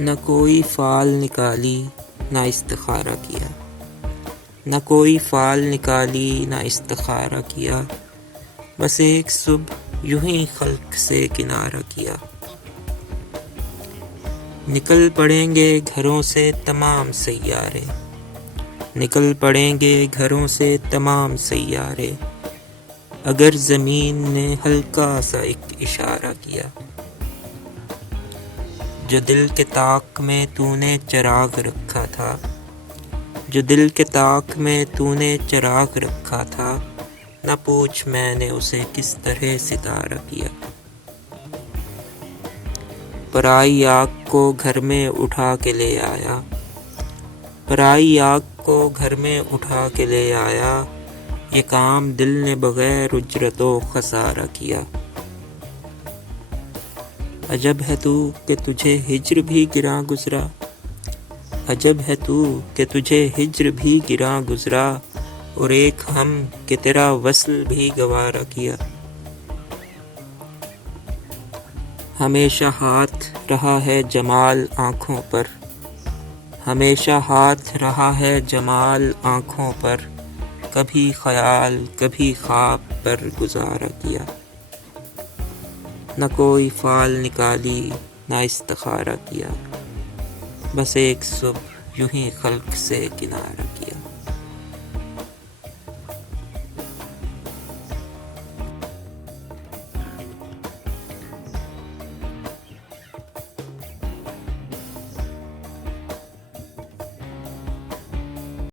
نہ کوئی فال نکالی نہ استخارہ کیا، نہ کوئی فال نکالی نہ استخارہ کیا، بس ایک صبح یوں ہی خلق سے کنارہ کیا۔ نکل پڑیں گے گھروں سے تمام سیارے، نکل پڑیں گے گھروں سے تمام سیارے، اگر زمین نے ہلکا سا ایک اشارہ کیا۔ جو دل کے طاق میں تو نے چراغ رکھا تھا، جو دل کے طاق میں تو نے چراغ رکھا تھا، نہ پوچھ میں نے اسے کس طرح ستارہ کیا۔ پرائی آگ کو گھر میں اٹھا کے لے آیا، پرائی آگ کو گھر میں اٹھا کے لے آیا، یہ کام دل نے بغیر اجرت و خسارہ کیا۔ عجب ہے تو کہ تجھے ہجر بھی گراں گزرا، عجب ہے تو کہ تجھے ہجر بھی گراں گزرا، اور ایک ہم کہ تیرا وصل بھی گوارا کیا۔ ہمیشہ ہاتھ رہا ہے جمال آنکھوں پر، ہمیشہ ہاتھ رہا ہے جمال آنکھوں پر، کبھی خیال کبھی خواب پر گزارا کیا۔ نہ کوئی فال نکالی نہ استخارہ کیا، بس ایک صبح یوں ہی خلق سے کنارہ کیا۔